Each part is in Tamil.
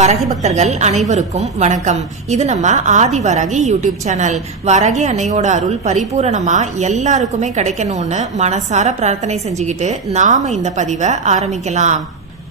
வரகி பக்தர்கள் அனைவருக்கும் வணக்கம். இது நம்ம ஆதி வரகி யூடியூப் சேனல். வரகி அன்னையோட அருள் பரிபூரணமா எல்லாருக்குமே கிடைக்கணும்னு மனசார பிரார்த்தனை செஞ்சுக்கிட்டு நாம இந்த பதிவை ஆரம்பிக்கலாம்.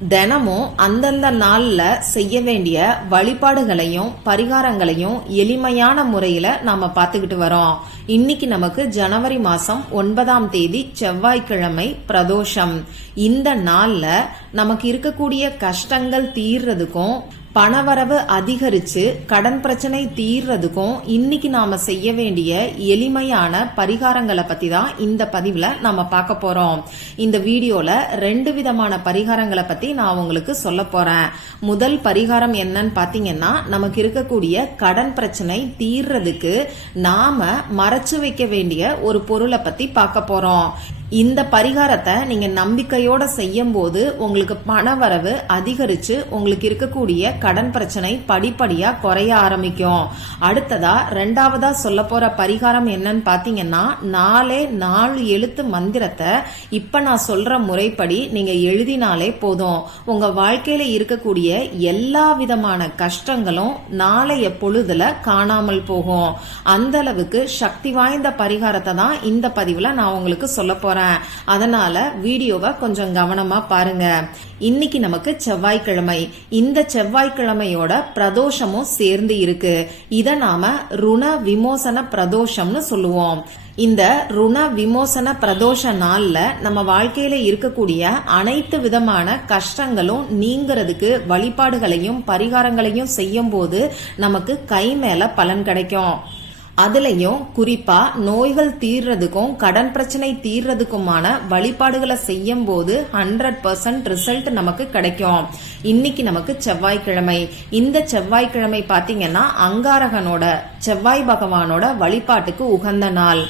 தினமும் அந்தந்த நாள்ல செய்ய வேண்டிய வழிபாடுகளையும் பரிகாரங்களையும் எளிமையான முறையில நாம பார்த்துக்கிட்டு வரோம். இன்னைக்கு நமக்கு ஜனவரி மாசம் ஒன்பதாம் தேதி செவ்வாய்க்கிழமை பிரதோஷம். இந்த நாள்ல நமக்கு இருக்கக்கூடிய கஷ்டங்கள் தீர்றதுக்கும் பணவரவு அதிகரிச்சு கடன் பிரச்சனை தீர்றதுக்கும் இன்னைக்கு நாம செய்ய வேண்டிய எளிமையான பரிகாரங்களை பத்தி தான் இந்த பதிவுல நாம பார்க்க போறோம். இந்த வீடியோல ரெண்டு விதமான பரிகாரங்களை பத்தி நான் உங்களுக்கு சொல்ல போறேன். முதல் பரிகாரம் என்னன்னு பாத்தீங்கன்னா நமக்கு இருக்கக்கூடிய கடன் பிரச்சனை தீர்றதுக்கு நாம மறைச்சு வைக்க வேண்டிய ஒரு பொருளை பத்தி பார்க்க போறோம். இந்த பரிகாரத்தை நீங்க நம்பிக்கையோட செய்யும் போது உங்களுக்கு பண வரவு அதிகரிச்சு உங்களுக்கு இருக்கக்கூடிய கடன் பிரச்சனை படிப்படியா குறைய ஆரம்பிக்கும். அடுத்ததா ரெண்டாவதா சொல்ல போற பரிகாரம் என்னன்னு பாத்தீங்கன்னா நாலே நாலு எழுத்து மந்திரத்தை இப்ப நான் சொல்ற முறைப்படி நீங்க எழுதினாலே போதும். உங்க வாழ்க்கையில இருக்கக்கூடிய எல்லா விதமான கஷ்டங்களும் நாளைய பொழுதுல காணாமல் போகும். அந்த அளவுக்கு சக்தி வாய்ந்த பரிகாரத்தை தான் இந்த பதிவுல நான் உங்களுக்கு சொல்ல போறேன் அதனால வீடியோவை கொஞ்சம் கவனமா பாருங்க. இன்னைக்கு நமக்கு செவ்வாய்க்கிழமை. இந்த செவ்வாய்க்கிழமையோட பிரதோஷமும் சேர்ந்து இருக்கு. இத நாம ருண விமோசன பிரதோஷம்னு சொல்லுவோம். இந்த ருண விமோசன பிரதோஷ நாள்ல நம்ம வாழ்க்கையில இருக்கக்கூடிய அனைத்து விதமான கஷ்டங்களும் நீங்கிறதுக்கு வழிபாடுகளையும் பரிகாரங்களையும் செய்யும் போது நமக்கு கை மேல பலன் கிடைக்கும். அதுலயும் குறிப்பா நோய்கள் தீர்றதுக்கும் கடன் பிரச்சனை தீர்றதுக்குமான வழிபாடுகளை செய்யும் போது ஹண்ட்ரட் பர்சன்ட் ரிசல்ட் நமக்கு கிடைக்கும். இன்னைக்கு நமக்கு செவ்வாய்க்கிழமை. இந்த செவ்வாய்க்கிழமை பாத்தீங்கன்னா அங்காரகனோட செவ்வாய் பகவானோட வழிபாட்டுக்கு உகந்த நாள்.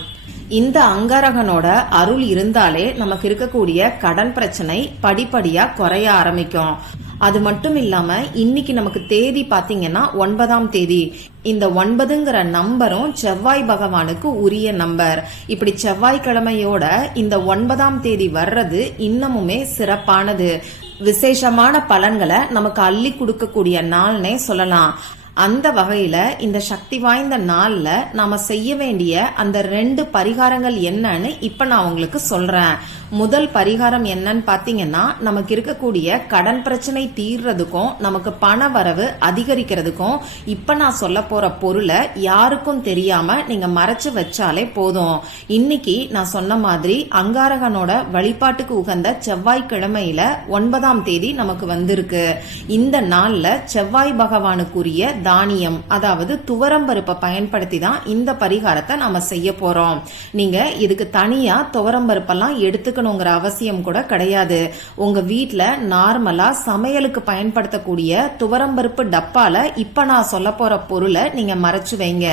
இந்த அங்காரகனோட அருள் இருந்தாலே நமக்கு இருக்கக்கூடிய கடன் பிரச்சனை படிப்படியா குறைய ஆரம்பிக்கும். அது மட்டும் இல்லாம இன்னைக்கு நமக்கு தேதி பாத்தீங்கன்னா ஒன்பதாம் தேதி. இந்த ஒன்பதுங்கிற நம்பரும் செவ்வாய் பகவானுக்கு உரிய நம்பர். இப்படி செவ்வாய்க்கிழமையோட இந்த ஒன்பதாம் தேதி வர்றது இன்னமுமே சிறப்பானது. விசேஷமான பலன்களை நமக்கு அள்ளி கொடுக்கக்கூடிய நாள்னே சொல்லலாம். அந்த வகையில இந்த சக்தி வாய்ந்த நாள்ல நாம செய்ய வேண்டிய அந்த ரெண்டு பரிகாரங்கள் என்னன்னு இப்ப நான் உங்களுக்கு சொல்றேன். முதல் பரிகாரம் என்னன்னு பாத்தீங்கன்னா நமக்கு இருக்கக்கூடிய கடன் பிரச்சனை தீர்றதுக்கும் நமக்கு பண வரவு அதிகரிக்கிறதுக்கும் இப்ப நான் சொல்ல போற பொருளை யாருக்கும் தெரியாம நீங்க மறைச்சு வச்சாலே போதும். இன்னைக்கு நான் சொன்ன மாதிரி அங்காரகனோட வழிபாட்டுக்கு உகந்த செவ்வாய்க்கிழமையில ஒன்பதாம் தேதி நமக்கு வந்திருக்கு. இந்த நாள்ல செவ்வாய் பகவானுக்குரிய தானியம் அதாவது துவரம்பருப்பை பயன்படுத்தி தான் இந்த பரிகாரத்தை நாம செய்ய போறோம். நீங்க இதுக்கு தனியா துவரம்பருப்பெல்லாம் எடுத்துக்கணுங்கிற அவசியம் கூட கிடையாது. உங்க வீட்டுல நார்மலா சமையலுக்கு பயன்படுத்தக்கூடிய துவரம்பருப்பு டப்பால இப்ப நான் சொல்ல போற பொருளை நீங்க மறைச்சு வைங்க.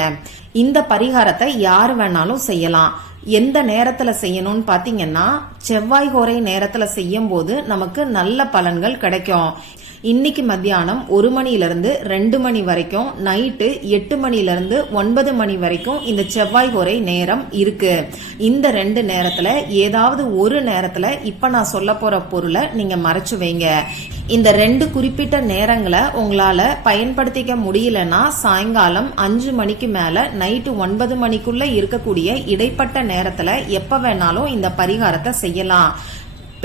இந்த பரிகாரத்தை யார் வேணாலும் செய்யலாம். எந்த நேரத்துல செய்யணும்னு பாத்தீங்கன்னா செவ்வாய் கோரை நேரத்துல செய்யும் போது நமக்கு நல்ல பலன்கள் கிடைக்கும். இன்னைக்கு மத்தியானம் ஒரு மணியிலிருந்து ரெண்டு மணி வரைக்கும் நைட்டு எட்டு மணியிலிருந்து ஒன்பது மணி வரைக்கும் இந்த செவ்வாய் கோரை நேரம் இருக்கு. இந்த ரெண்டு நேரத்துல ஏதாவது ஒரு நேரத்துல இப்ப நான் சொல்ல போற பொருளை நீங்க மறைச்சு வைங்க. இந்த ரெண்டு குறிப்பிட்ட நேரங்களை உங்களால பயன்படுத்திக்க முடியலன்னா சாயங்காலம் அஞ்சு மணிக்கு மேல நைட்டு ஒன்பது மணிக்குள்ள இருக்கக்கூடிய இடைப்பட்ட நேரத்துல எப்ப வேணாலும் இந்த பரிகாரத்தை செய்யலாம்.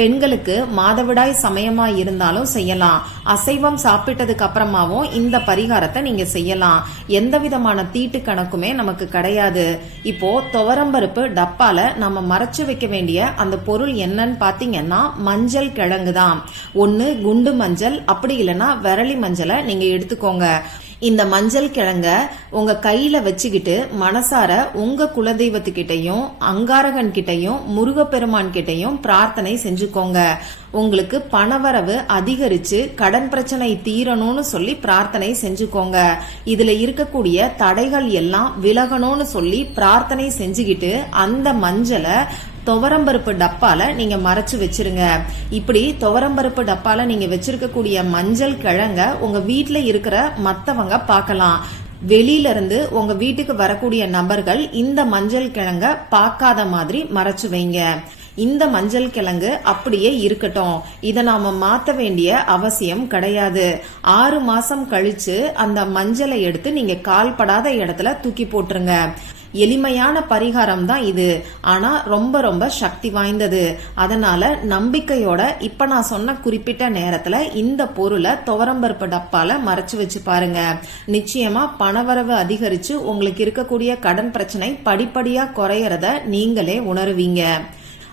பெண்களுக்கு மாதவிடாய் சமயமா இருந்தாலும் செய்யலாம். அசைவம் சாப்பிட்டதுக்கு அப்புறமாவும் இந்த பரிகாரத்தை நீங்க செய்யலாம். எந்த விதமான தீட்டு கணக்குமே நமக்கு கிடையாது. இப்போ துவரம்பருப்பு டப்பால நம்ம மறைச்சு வைக்க வேண்டிய அந்த பொருள் என்னன்னு பாத்தீங்கன்னா மஞ்சள் கிழங்கு தான் ஒன்னு குண்டு மஞ்சள் அப்படி இல்லைன்னா விரலி மஞ்சளை நீங்க எடுத்துக்கோங்க. இந்த மஞ்சள் கிழங்க உங்க கையில வச்சுக்கிட்டு மனசார உங்க குலதெய்வத்துக்கிட்டையும் அங்காரகன் கிட்டையும் முருகப்பெருமான் கிட்டையும் பிரார்த்தனை செஞ்சுக்கோங்க. உங்களுக்கு பணவரவு அதிகரிச்சு கடன் பிரச்சனை தீரணும்னு சொல்லி பிரார்த்தனை செஞ்சுக்கோங்க. இதுல இருக்கக்கூடிய தடைகள் எல்லாம் விலகணும்னு சொல்லி பிரார்த்தனை செஞ்சுக்கிட்டு அந்த மஞ்சளை துவரம்பருப்பு டப்பால நீங்க மறைச்சு வச்சிருங்க. இப்படி துவரம்பருப்பு டப்பால நீங்க வச்சிருக்கக்கூடிய மஞ்சள் கிழங்க உங்க வீட்ல இருக்கிற மத்தவங்க பார்க்கலாம் வெளியில இருந்து உங்க வீட்டுக்கு வரக்கூடிய நபர்கள் இந்த மஞ்சள் கிழங்க பார்க்காத மாதிரி மறைச்சு வைங்க. இந்த மஞ்சள் கிழங்கு அப்படியே இருக்கட்டும். இதை நாம மாத்த வேண்டிய அவசியம் கிடையாது. ஆறு மாசம் கழிச்சு அந்த மஞ்சளை எடுத்து நீங்க கால்படாத இடத்துல தூக்கி போட்டுருங்க. எளிமையான பரிகாரம் தான் இது. ஆனா ரொம்ப ரொம்ப சக்தி வாய்ந்தது. அதனால நம்பிக்கையோட இப்ப நான் சொன்ன குறிப்பிட்ட நேரத்துல இந்த பொருளை துவரம்பருப்பு டப்பால மறைச்சு வச்சு பாருங்க. நிச்சயமா பணவரவு அதிகரிச்சு உங்களுக்கு இருக்கக்கூடிய கடன் பிரச்சனை படிப்படியா குறையறத நீங்களே உணருவீங்க.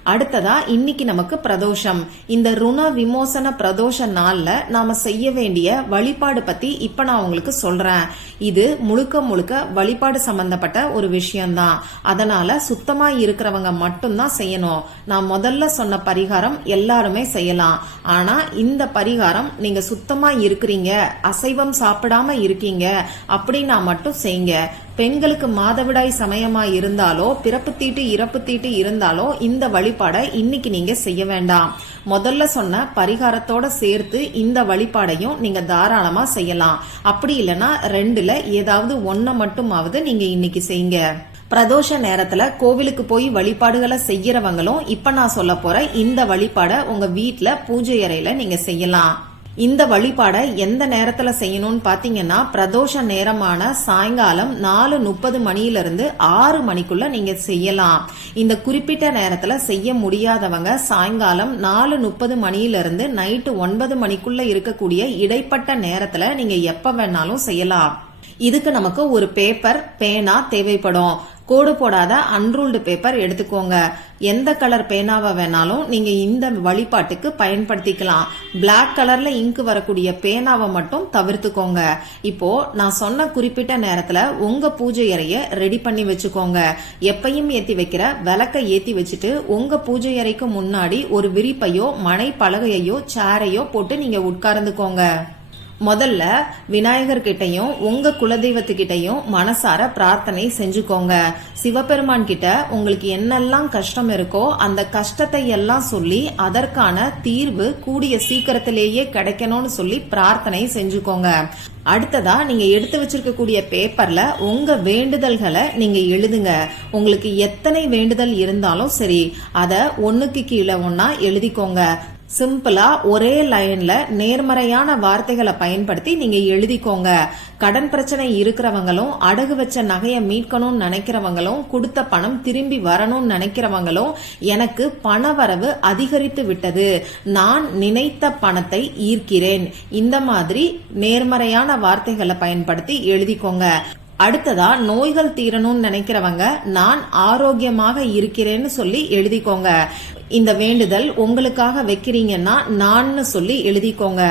அடுத்ததா இன்னைக்கு நமக்கு பிரதோஷம். இந்த ருண விமோசன பிரதோஷ நாள்ல நாம செய்ய வேண்டிய வழிபாடு பத்தி இப்ப நான் உங்களுக்கு சொல்றேன். இது முழுக்க முழுக்க வழிபாடு சம்பந்தப்பட்ட ஒரு விஷயம்தான். அதனால சுத்தமா இருக்கிறவங்க மட்டும்தான் செய்யணும். நான் முதல்ல சொன்ன பரிகாரம் எல்லாருமே செய்யலாம். ஆனா இந்த பரிகாரம் நீங்க சுத்தமா இருக்கிறீங்க. அசைவம் சாப்பிடாம இருக்கீங்க. அப்படின்னா மட்டும் செய்யுங்க. பெண்களுக்கு மாதவிடாய் சமயமா இருந்தாலோ பிறப்பு தீட்டு இறப்பு தீட்டு இருந்தாலோ இந்த வழிபாடை இன்னைக்கு நீங்க செய்ய வேண்டாம். முதல்ல சொன்ன பரிகாரத்தோட சேர்த்து இந்த வழிபாடையும் நீங்க தாராளமா செய்யலாம். அப்படி இல்லைன்னா ரெண்டுல ஏதாவது ஒன்ன மட்டுமாவது நீங்க இன்னைக்கு செய்யுங்க. பிரதோஷ நேரத்துல கோவிலுக்கு போய் வழிபாடுகளை செய்யறவங்களும் இப்ப நான் சொல்ல போற இந்த வழிபாடை உங்க வீட்டுல பூஜை அறையில நீங்க செய்யலாம். இந்த வழிபாடை எந்த நேரத்துல செய்யணும்னு பாத்தீங்கன்னா பிரதோஷ நேரமான சாயங்காலம் நாலு முப்பது மணியிலிருந்து ஆறு மணிக்குள்ள நீங்க செய்யலாம். இந்த குறிப்பிட்ட நேரத்துல செய்ய முடியாதவங்க சாயங்காலம் நாலு முப்பது மணியிலிருந்து நைட்டு ஒன்பது மணிக்குள்ள இருக்கக்கூடிய இடைப்பட்ட நேரத்துல நீங்க எப்ப வேணாலும் செய்யலாம். இதுக்கு நமக்கு ஒரு பேப்பர் பேனா தேவைப்படும். கோடு போடாத அன்ரூல்டு பேப்பர் எடுத்துக்கோங்க. எந்த கலர் பேனாவை வேணாலும் நீங்க இந்த வழிபாட்டுக்கு பயன்படுத்திக்கலாம். பிளாக் கலர்ல இங்கு வரக்கூடிய பேனாவை மட்டும் தவிர்த்துக்கோங்க. இப்போ நான் சொன்ன குறிப்பிட்ட நேரத்துல உங்க பூஜை அறைய ரெடி பண்ணி வச்சுக்கோங்க. எப்பையும் ஏத்தி வைக்கிற விளக்க ஏத்தி வச்சுட்டு உங்க பூஜை அறைக்கு முன்னாடி ஒரு விரிப்பையோ மனை பலகையோ சேரையோ போட்டு நீங்க உட்கார்ந்துக்கோங்க. முதல்ல விநாயகர்கிட்டையும் உங்க குலதெய்வத்துக்கிட்டையும் மனசார பிரார்த்தனை செஞ்சுக்கோங்க. சிவபெருமான் கிட்ட உங்களுக்கு என்னெல்லாம் கஷ்டம் இருக்கோ அந்த கஷ்டத்தை எல்லாம் சொல்லி அதற்கான தீர்வு கூடிய சீக்கிரத்திலேயே கிடைக்கணும்னு சொல்லி பிரார்த்தனை செஞ்சுக்கோங்க. அடுத்ததா நீங்க எடுத்து வச்சிருக்கக்கூடிய பேப்பர்ல உங்க வேண்டுதல்களை நீங்க எழுதுங்க. உங்களுக்கு எத்தனை வேண்டுதல் இருந்தாலும் சரி அத ஒன்னுக்கு கீழே ஒன்னா எழுதிக்கோங்க. சிம்பிளா ஒரே லைன்ல நேர்மறையான வார்த்தைகளை பயன்படுத்தி நீங்க எழுதிக்கோங்க. கடன் பிரச்சனை இருக்கிறவங்களும் அடகு வச்ச நகையை மீட்கணும்னு நினைக்கிறவங்களும் கொடுத்த பணம் திரும்பி வரணும்னு நினைக்கிறவங்களும் எனக்கு பண வரவு அதிகரித்து விட்டது. நான் நினைத்த பணத்தை ஈர்க்கிறேன். இந்த மாதிரி நேர்மறையான வார்த்தைகளை பயன்படுத்தி எழுதிக்கோங்க. அடுத்ததா நோய்கள் தீரணும்னு நினைக்கிறவங்க நான் ஆரோக்கியமாக இருக்கிறேன்னு சொல்லி எழுதிக்கோங்க. இந்த வேண்டுதல் உங்களுக்காக வைக்கிறீங்கன்னா நான்னு சொல்லி எழுதிக்கோங்க.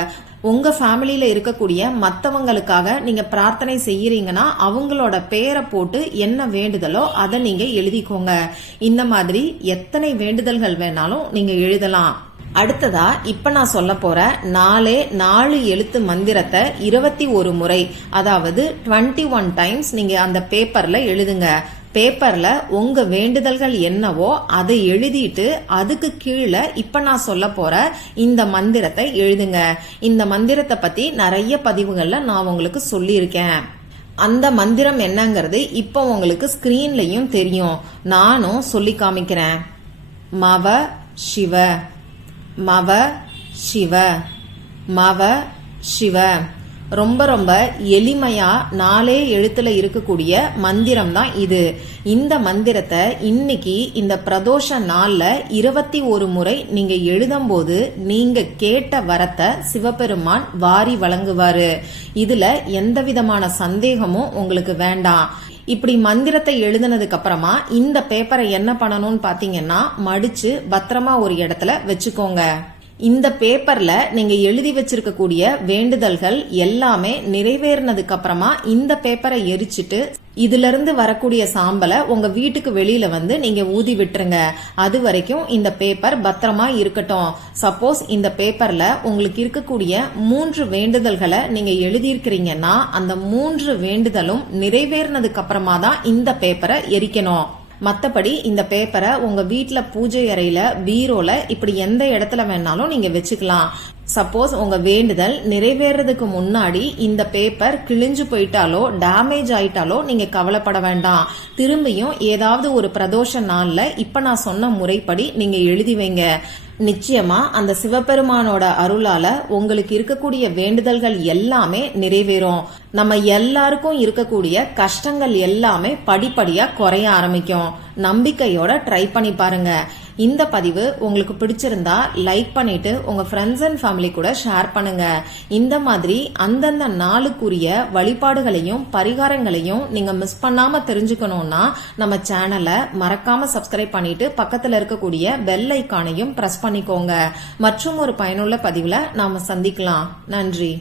உங்க ஃபேமிலியில இருக்கக்கூடிய மற்றவங்களுக்காக நீங்க பிரார்த்தனை செய்யறீங்கன்னா அவங்களோட பேரை போட்டு என்ன வேண்டுதலோ அதை நீங்க எழுதிக்கோங்க. இந்த மாதிரி எத்தனை வேண்டுதல்கள் வேணாலும் நீங்க எழுதலாம். அடுத்ததா இப்ப நான் சொல்ல போற நாலே நாலு எழுத்து மந்திரத்தை இருபத்தி ஒரு முறை அதாவது 21 ஒன் டைம்ஸ் நீங்க அந்த பேப்பர்ல எழுதுங்க. பேப்பர்ல உங்க வேண்டுதல்கள் என்னவோ அதை எழுதிட்டு அதுக்கு கீழே இப்ப நான் சொல்ல போற இந்த மந்திரத்தை எழுதுங்க. இந்த மந்திரத்தை பத்தி நிறைய பதிவுகள்ல நான் உங்களுக்கு சொல்லியிருக்கேன். அந்த மந்திரம் என்னங்கிறது இப்போ உங்களுக்கு ஸ்கிரீன்லயும் தெரியும். நானும் சொல்லி காமிக்கிறேன். மவ சிவ. மவ சிவ. மவ சிவ. ரொம்ப ரொம்ப எளிமையா நாலே எழுத்துல இருக்கக்கூடிய மந்திரம் தான் இது. இந்த மந்திரத்தை இன்னைக்கு இந்த பிரதோஷ நாள்ல இருபத்தி ஒரு முறை நீங்க எழுதும்போது நீங்க கேட்ட வரத்தை சிவபெருமான் வாரி வழங்குவாரு. இதுல எந்த விதமான சந்தேகமும் உங்களுக்கு வேண்டாம். இப்படி மந்திரத்தை எழுதுனதுக்கு அப்புறமா இந்த பேப்பரை என்ன பண்ணணும்னு பாத்தீங்கன்னா மடிச்சு பத்திரமா ஒரு இடத்துல வச்சுக்கோங்க. இந்த பேப்பர்ல நீங்க எழுதி வச்சிருக்கக்கூடிய வேண்டுதல்கள் எல்லாமே நிறைவேறினதுக்கு அப்புறமா இந்த பேப்பரை எரிச்சிட்டு இதுல இருந்து வரக்கூடிய சாம்பலை உங்க வீட்டுக்கு வெளியில வந்து நீங்க ஊதி விட்டுருங்க. அது வரைக்கும் இந்த பேப்பர் பத்திரமா இருக்கட்டும். சப்போஸ் இந்த பேப்பர்ல உங்களுக்கு இருக்கக்கூடிய மூன்று வேண்டுதல்களை நீங்க எழுதியிருக்கிறீங்கன்னா அந்த மூன்று வேண்டுதலும் நிறைவேறினதுக்கு அப்புறமா தான் இந்த பேப்பரை எரிக்கணும். மற்றபடி இந்த பேப்பரை உங்க வீட்டில் பூஜை அறையில பீரோல இப்படி எந்த இடத்துல வேணாலும் நீங்க வச்சுக்கலாம். சப்போஸ் உங்க வேண்டுதல் நிறைவேறதுக்கு முன்னாடி இந்த பேப்பர் கிழிஞ்சு போயிட்டாலோ டேமேஜ் ஆயிட்டாலோ நீங்க கவலைப்பட வேண்டாம். திரும்பியும் ஏதாவது ஒரு பிரதோஷ நாள்ல இப்ப நான் சொன்ன முறைப்படி நீங்க எழுதி வைங்க. நிச்சயமா அந்த சிவபெருமானோட அருளால உங்களுக்கு இருக்கக்கூடிய வேண்டுதல்கள் எல்லாமே நிறைவேறும். நம்ம எல்லாருக்கும் இருக்கக்கூடிய கஷ்டங்கள் எல்லாமே படிப்படியா குறைய ஆரம்பிக்கும். நம்பிக்கையோட ட்ரை பண்ணி பாருங்க. இந்த பதிவு உங்களுக்கு பிடிச்சிருந்தா லைக் பண்ணிட்டு உங்க ஃப்ரெண்ட்ஸ் அண்ட் ஃபேமிலி கூட ஷேர் பண்ணுங்க. இந்த மாதிரி அந்தந்த நாளுக்குரிய வழிபாடுகளையும் பரிகாரங்களையும் நீங்க மிஸ் பண்ணாம தெரிஞ்சுக்கணும்னா நம்ம சேனலை மறக்காம சப்ஸ்கிரைப் பண்ணிட்டு பக்கத்துல இருக்கக்கூடிய பெல் ஐக்கானையும் பிரஸ் பண்ணிக்கோங்க. மற்றும் ஒரு பயனுள்ள பதிவுல நாம சந்திக்கலாம். நன்றி.